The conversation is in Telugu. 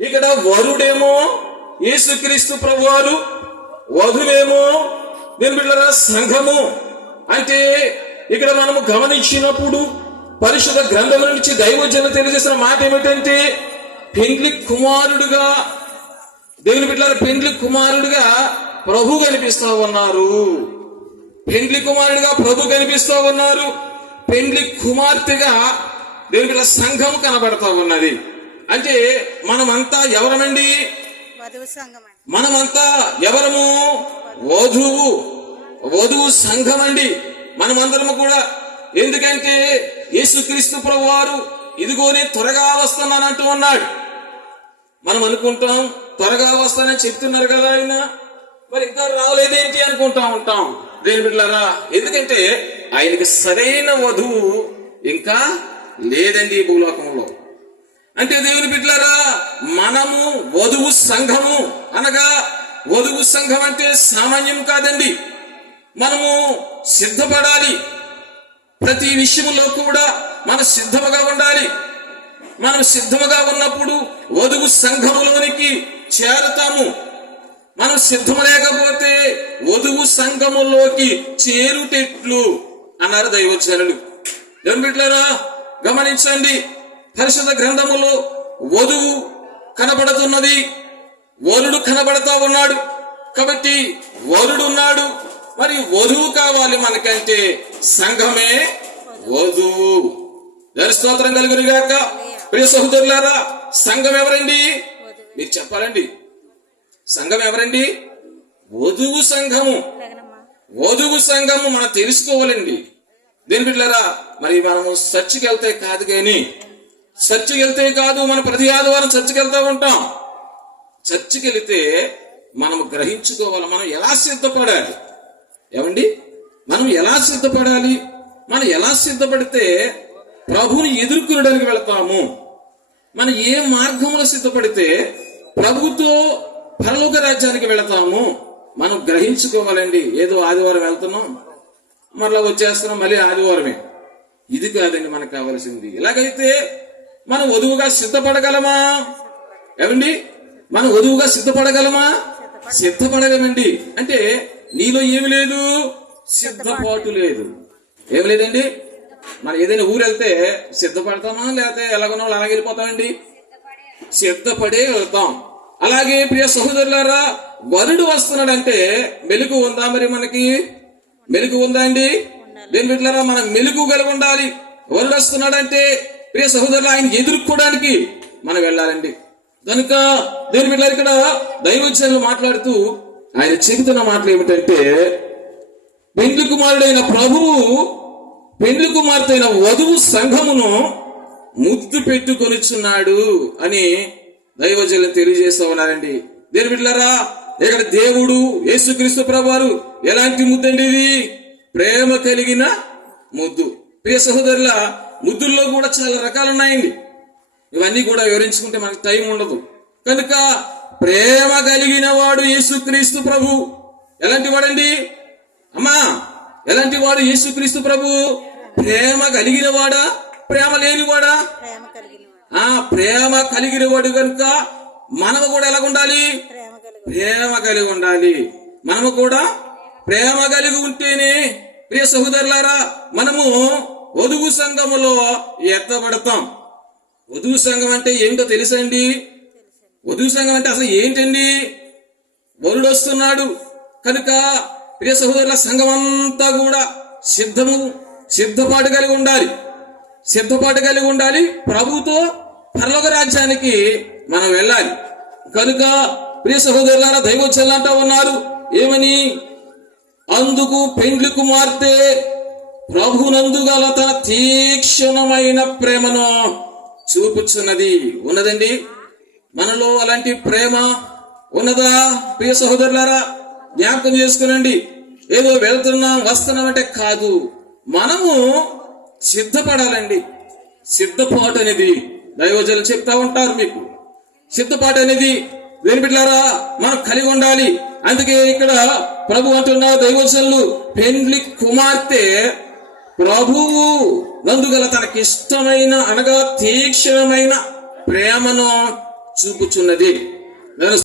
ఇక్కడ వరుడేమో యేసుక్రీస్తు ప్రభువారు వధువేమో నేను బిడ్డరా సంఘము. అంటే ఇక్కడ మనము గమనించినప్పుడు పరిశుద్ధ గ్రంథం నుంచి దైవజన తెలియజేసిన మాట ఏమిటంటే పెండ్లి కుమారుడుగా దేవుని బిడ్డల పెండ్లి కుమారుడుగా ప్రభు కనిపిస్తా ఉన్నారు. పెండ్లి కుమారుడిగా ప్రభు కనిపిస్తూ ఉన్నారు. పెండ్లి కుమార్తెగా దేవుని బిడ్డల సంఘం కనబడతా ఉన్నది. అంటే మనమంతా ఎవరమండి? మనమంతా ఎవరము? వధువు. వధువు సంఘం అండి మనమందరము కూడా. ఎందుకంటే యేసుక్రీస్తు ప్రభు వారు ఇదిగోనే త్వరగా వస్తున్నానంటూ ఉన్నాడు. మనం అనుకుంటాం త్వరగా వస్తానని చెప్తున్నారు కదా ఆయన. మరి ఇంకా రాలేదేంటి అనుకుంటా ఉంటాం. దేని బిడ్డలారా ఎందుకంటే ఆయనకి సరైన వధువు ఇంకా లేదండి ఈ భూలోకంలో. అంటే దేవుని బిడ్డలారా మనము వధువు సంఘము అనగా వధువు సంఘం అంటే సామాన్యం కాదండి. మనము సిద్ధపడాలి. ప్రతి విషయంలో కూడా మన సిద్ధముగా ఉండాలి. మనం సిద్ధముగా ఉన్నప్పుడు వధువు సంఘములోనికి చేరుతాము. మనం సిద్ధము లేకపోతే వధువు సంఘములోకి చేరుటెట్లు అన్నారు దైవజనులు. దేవుని బిడ్డలారా గమనించండి. పరిశుద్ధ గ్రంథములో వధువు కనబడుతున్నది వరుడు కనబడతా ఉన్నాడు. కాబట్టి వరుడు ఉన్నాడు. మరి వధువు కావాలి మనకంటే సంఘమే వధువు. దాని స్తోత్రం గాక ప్రియ సహోదరులారా సంఘం ఎవరండి? మీరు చెప్పాలండి. సంఘం ఎవరండి? వధువు సంఘము. వధువు సంఘము మనం తెలుసుకోవాలండి. దీని బిడ్డలారా మరి మనము చర్చికి వెళ్తే కాదు కానీ చర్చికి వెళ్తే కాదు మనం ప్రతి ఆదివారం చర్చికి వెళ్తూ ఉంటాం. చర్చికి వెళితే మనం గ్రహించుకోవాలి మనం ఎలా సిద్ధపడాలి? ఏమండి? మనం ఎలా సిద్ధపడాలి? మనం ఎలా సిద్ధపడితే ప్రభుని ఎదుర్కొనడానికి వెళ్తాము? మనం ఏ మార్గంలో సిద్ధపడితే ప్రభుతో పరలోక రాజ్యానికి వెళతాము? మనం గ్రహించుకోవాలండి. ఏదో ఆదివారం వెళ్తున్నాం మరలా వచ్చేస్తున్నాం మళ్ళీ ఆదివారమే. ఇది కాదండి మనకు కావలసింది. ఇలాగైతే మనం వధువుగా సిద్ధపడగలమా? ఏమండి? మనం వధువుగా సిద్ధపడగలమా? సిద్ధపడగలండి అంటే నీలో ఏమి లేదు? సిద్ధపాటు లేదు. ఏమి లేదండి? మనం ఏదైనా ఊరు వెళ్తే సిద్ధపడతామా? లేకపోతే ఎలాగొన్నా వాళ్ళు అలాగే వెళ్ళిపోతామండి? సిద్ధపడే వెళ్తాం. అలాగే ప్రియ సహోదరులారా వరుడు వస్తున్నాడంటే మెలుగు ఉందా మరి మనకి? మెలుగు ఉందా అండి? దేని బిడ్డలారా మనం మెలుగు కలిగి ఉండాలి. వరుడు వస్తున్నాడంటే ప్రియ సహోదరులు ఆయన ఎదుర్కోవడానికి మనం వెళ్ళాలండి. కనుక దేని బిడ్డలారు ఇక్కడ దైవజనులు మాట్లాడుతూ ఆయన చెబుతున్న మాటలు ఏమిటంటే పెండ్లి కుమారుడైన ప్రభువు పెండ్లి కుమార్తె వధువు సంఘమును ముద్దు పెట్టుకొనిచున్నాడు అని దైవజనులు తెలియజేస్తా ఉన్నారండి. దేని బిడ్డలారా ఇక్కడ దేవుడు యేసుక్రీస్తు ప్రభువారు ఎలాంటి ముద్దండి ఇది? ప్రేమ కలిగిన ముద్దు. ప్రియ సహోదరుల ముద్దుల్లో కూడా చాలా రకాలు ఉన్నాయండి ఇవన్నీ కూడా వివరించుకుంటే మనకు టైం ఉండదు. కనుక ప్రేమ కలిగిన వాడు యేసుక్రీస్తు ప్రభు. ఎలాంటి వాడండి? అమ్మా ఎలాంటి వాడు యేసుక్రీస్తు ప్రభు? ప్రేమ కలిగిన వాడా? ప్రేమ లేనివాడా. ఆ ప్రేమ కలిగిన వాడు కనుక మనము కూడా ఎలా ఉండాలి. ప్రేమ కలిగి ఉండాలి. మనము కూడా ప్రేమ కలిగి ఉంటేనే ప్రియ సహోదరులారా మనము వధువు సంఘములో ఎత్తబడతాం. వధువు సంఘం అంటే ఏంటో తెలుసండి? వధువు సంఘం అంటే అసలు ఏంటండి? వరుడు వస్తున్నాడు కనుక ప్రియ సహోదరుల సంఘం అంతా కూడా సిద్ధము సిద్ధపాటు కలిగి ఉండాలి. సిద్ధపాటు కలిగి ఉండాలి. ప్రభుతో పరలోక రాజ్యానికి మనం వెళ్ళాలి. కనుక ప్రియ సహోదరులారా దైవోచ్చలు ఉన్నారు ఏమని? అందుకు పెండ్లి కుమార్తె ప్రభునందు గల తన తీక్షణమైన ప్రేమను చూపుచున్నది. ఉన్నదండి? మనలో అలాంటి ప్రేమ ఉన్నదా? ప్రియ సహోదరులారా జ్ఞాపకం చేసుకునండి. ఏదో వెళ్తున్నాం వస్తున్నాం అంటే కాదు. మనము సిద్ధపడాలండి. సిద్ధపాటు అనేది దైవజనులు చెప్తా ఉంటారు మీకు. సిద్ధపాటు అనేది దేని బిడ్డారా మనం కలిగి ఉండాలి. అందుకే ఇక్కడ ప్రభు అంటున్న దైవజనులు పెండ్లి కుమార్తె ప్రభువు నందుగల తనకిష్టమైన అనగా తీక్షణమైన ప్రేమను చూపుచున్నది. నేను